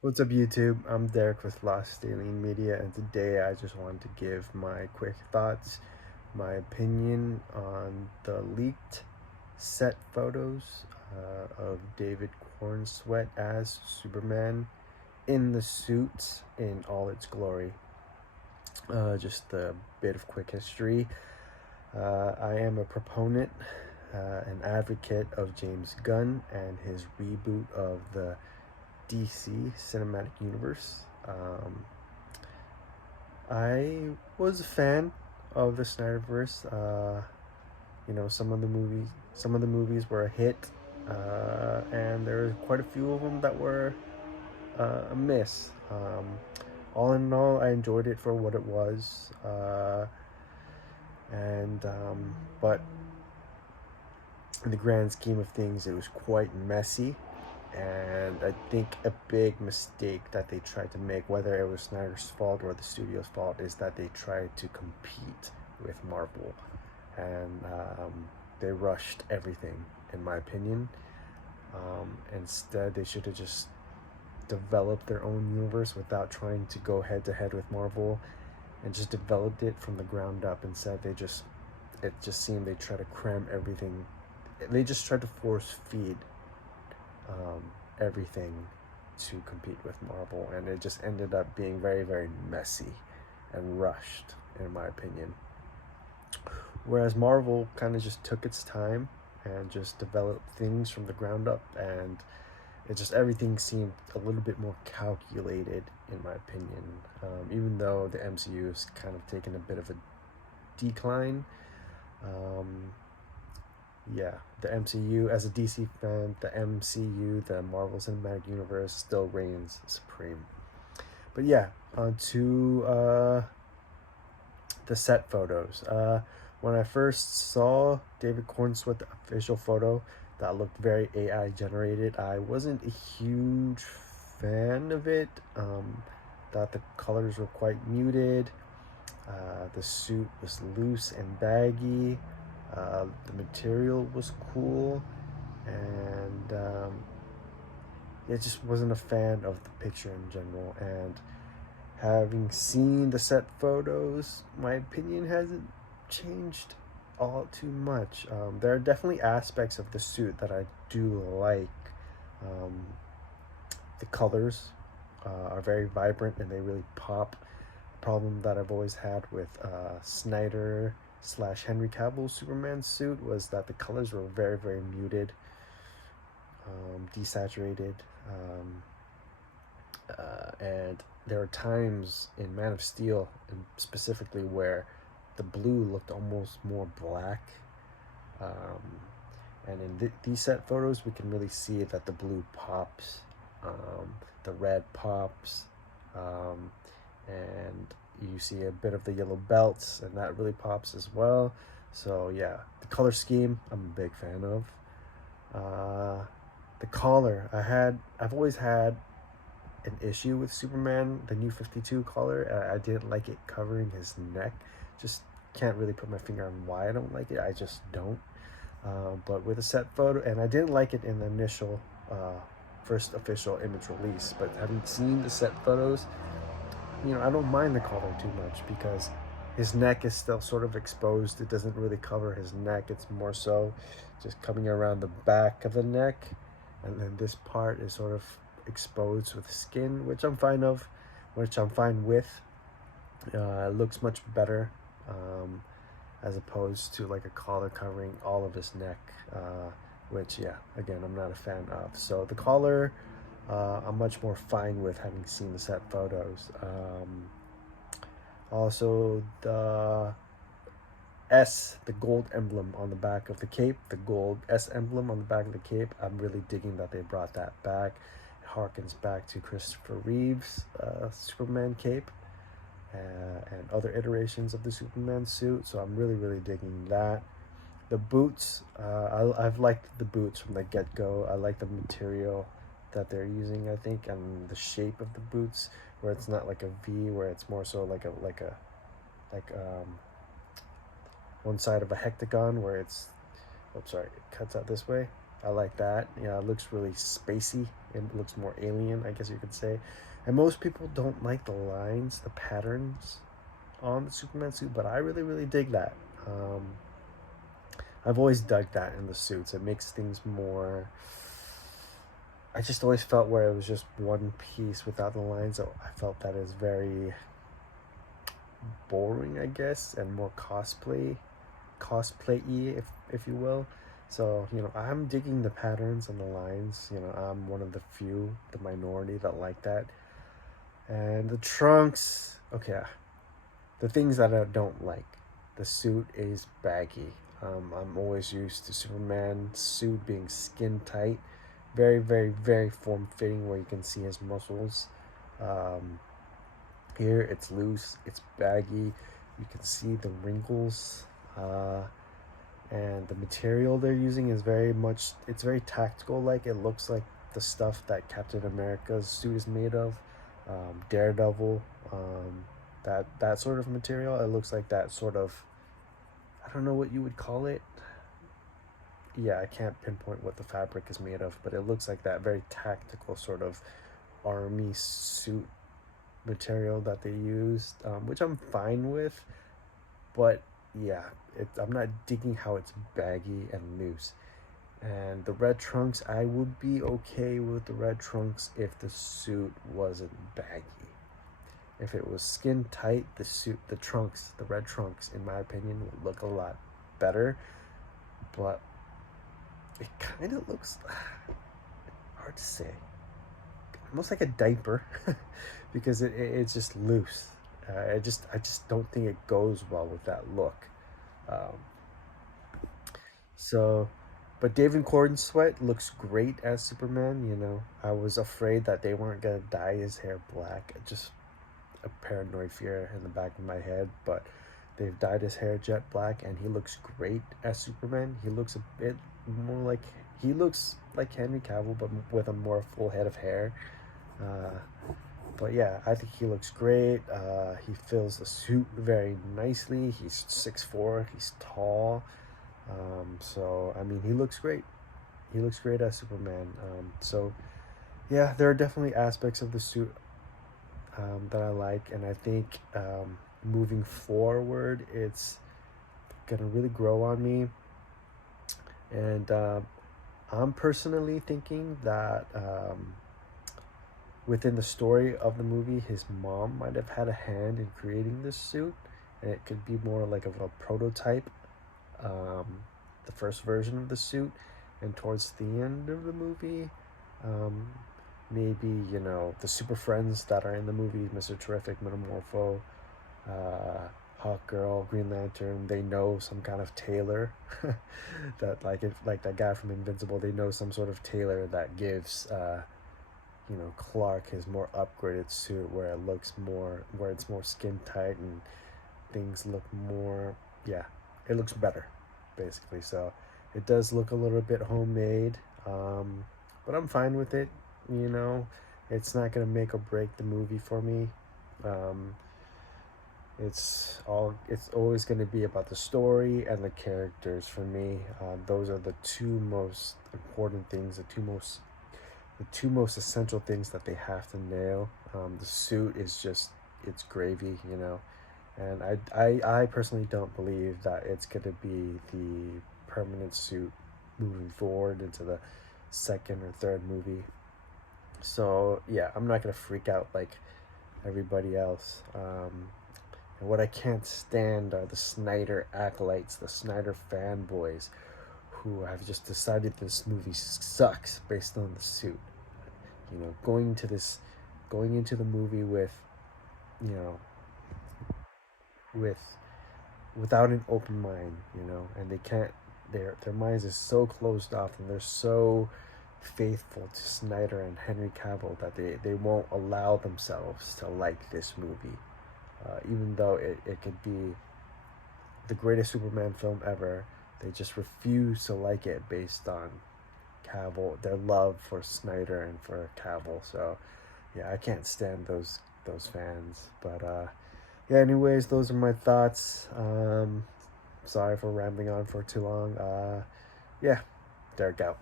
What's up, YouTube? I'm Derek with Lost Alien Media, and today I just wanted to give my quick thoughts, my opinion on the leaked set photos of David Corenswet as Superman in the suit in all its glory. Just a bit of quick history. I am a proponent, an advocate of James Gunn and his reboot of the DC cinematic universe. I was a fan of the Snyderverse. Some of the movies were a hit, and there were quite a few of them that were a miss. All in all, I enjoyed it for what it was, and but in the grand scheme of things, it was quite messy. And I think a big mistake that they tried to make, whether it was Snyder's fault or the studio's fault, is that they tried to compete with Marvel, and they rushed everything, in my opinion. Instead, they should have just developed their own universe without trying to go head to head with Marvel, and just developed it from the ground up. Instead, it just seemed they tried to cram everything. They just tried to force feed um, everything to compete with Marvel, and it just ended up being very, very messy and rushed, in my opinion. Whereas Marvel kind of just took its time and just developed things from the ground up, and it just everything seemed a little bit more calculated, in my opinion. Even though the MCU has kind of taken a bit of a decline, um, yeah, the MCU, as a DC fan, the MCU, the Marvel Cinematic Universe, still reigns supreme. But yeah, on to the set photos. When I first saw David Cornswet, the official photo that looked very AI generated, I wasn't a huge fan of it. Thought the colors were quite muted. The suit was loose and baggy. The material was cool, and it just wasn't a fan of the picture in general. And having seen the set photos, my opinion hasn't changed all too much. There are definitely aspects of the suit that I do like. Um, the colors are very vibrant and they really pop. Problem that I've always had with Snyder slash Henry Cavill's Superman suit was that the colors were very, very muted, desaturated, um, and there are times in Man of Steel, and specifically, where the blue looked almost more black. Um, and in these set photos, we can really see that the blue pops, the red pops, um, and you see a bit of the yellow belts, and that really pops as well. So yeah, the color scheme I'm a big fan of. The collar, I've always had an issue with Superman, the New 52 collar. I didn't like it covering his neck. Just can't really put my finger on why I don't like it. I just don't. But with a set photo, and I didn't like it in the initial first official image release, but having seen the set photos, I don't mind the collar too much because his neck is still sort of exposed. It doesn't really cover his neck. It's more so just coming around the back of the neck, and then this part is sort of exposed with skin, which I'm fine with. It looks much better, as opposed to like a collar covering all of his neck, which, yeah, again, I'm not a fan of. So the collar, I'm much more fine with, having seen the set photos. Also, the gold emblem on the back of the cape, the gold S emblem on the back of the cape, I'm really digging that they brought that back. It harkens back to Christopher Reeve's Superman cape, and other iterations of the Superman suit. So I'm really, really digging that. The boots, I've liked the boots from the get-go. I like the material that they're using, I think, and the shape of the boots, where it's not like a V, where it's more so like one side of a hectagon, where it's, oh, sorry, it cuts out this way. I like that. Yeah, it looks really spacey. It looks more alien, I guess you could say. And most people don't like the lines, the patterns on the Superman suit, but I really, really dig that. Um, I've always dug that in the suits. It makes things more. I just always felt where it was just one piece without the lines. So I felt that is very boring, I guess, and more cosplay-y, if you will. So I'm digging the patterns and the lines. I'm one of the few, the minority that like that. And the trunks, okay, the things that I don't like. The suit is baggy. I'm always used to Superman's suit being skin tight, very, very, very form fitting, where you can see his muscles. Um, Here it's loose, it's baggy. You can see the wrinkles, uh, and the material they're using is very much. It's very tactical. Like it looks like the stuff that Captain America's suit is made of. Daredevil, that sort of material. It looks like that sort of. I don't know what you would call it. Yeah, I can't pinpoint what the fabric is made of, but it looks like that very tactical sort of army suit material that they used, which I'm fine with. But yeah, I'm not digging how it's baggy and loose. And the red trunks, I would be okay with the red trunks if the suit wasn't baggy. If it was skin tight, the trunks, the red trunks, in my opinion, would look a lot better. But it kind of looks hard to say, almost like a diaper, because it's just loose. I just don't think it goes well with that look. Um, so, but David Corenswet looks great as Superman. I was afraid that they weren't gonna dye his hair black. Just a paranoid fear in the back of my head, but they've dyed his hair jet black, and he looks great as Superman. He looks a bit more like he looks like Henry Cavill, but with a more full head of hair. Uh, but yeah, I think he looks great. He fills the suit very nicely. He's 6'4". He's tall. So I mean, he looks great. He looks great as Superman. So yeah, there are definitely aspects of the suit that I like, and I think moving forward, it's gonna really grow on me. And I'm personally thinking that within the story of the movie, his mom might have had a hand in creating this suit, and it could be more like of a prototype, um, the first version of the suit, and towards the end of the movie, um, maybe the super friends that are in the movie, Mr. Terrific, Metamorpho, uh, Hawk Girl, Green Lantern, they know some kind of tailor that like that guy from Invincible, they know some sort of tailor that gives Clark his more upgraded suit where it's more skin tight and things look more, yeah, it looks better basically. So it does look a little bit homemade, but I'm fine with it. you know it's not gonna make or break the movie for me. um, it's always going to be about the story and the characters for me. Those are the two most important things, the two most essential things that they have to nail. The suit is just, it's gravy. And I personally don't believe that it's going to be the permanent suit moving forward into the second or third movie. So yeah, I'm not going to freak out like everybody else. And what I can't stand are the Snyder acolytes, the Snyder fanboys, who have just decided this movie sucks based on the suit. Going into the movie with, you know, with without an open mind, and they can't. Their minds is so closed off, and they're so faithful to Snyder and Henry Cavill that they won't allow themselves to like this movie, even though it could be the greatest Superman film ever. They just refuse to like it based on their love for Snyder and for Cavill. So yeah, I can't stand those fans. But yeah, anyways, those are my thoughts. Sorry for rambling on for too long. Yeah, Derek out.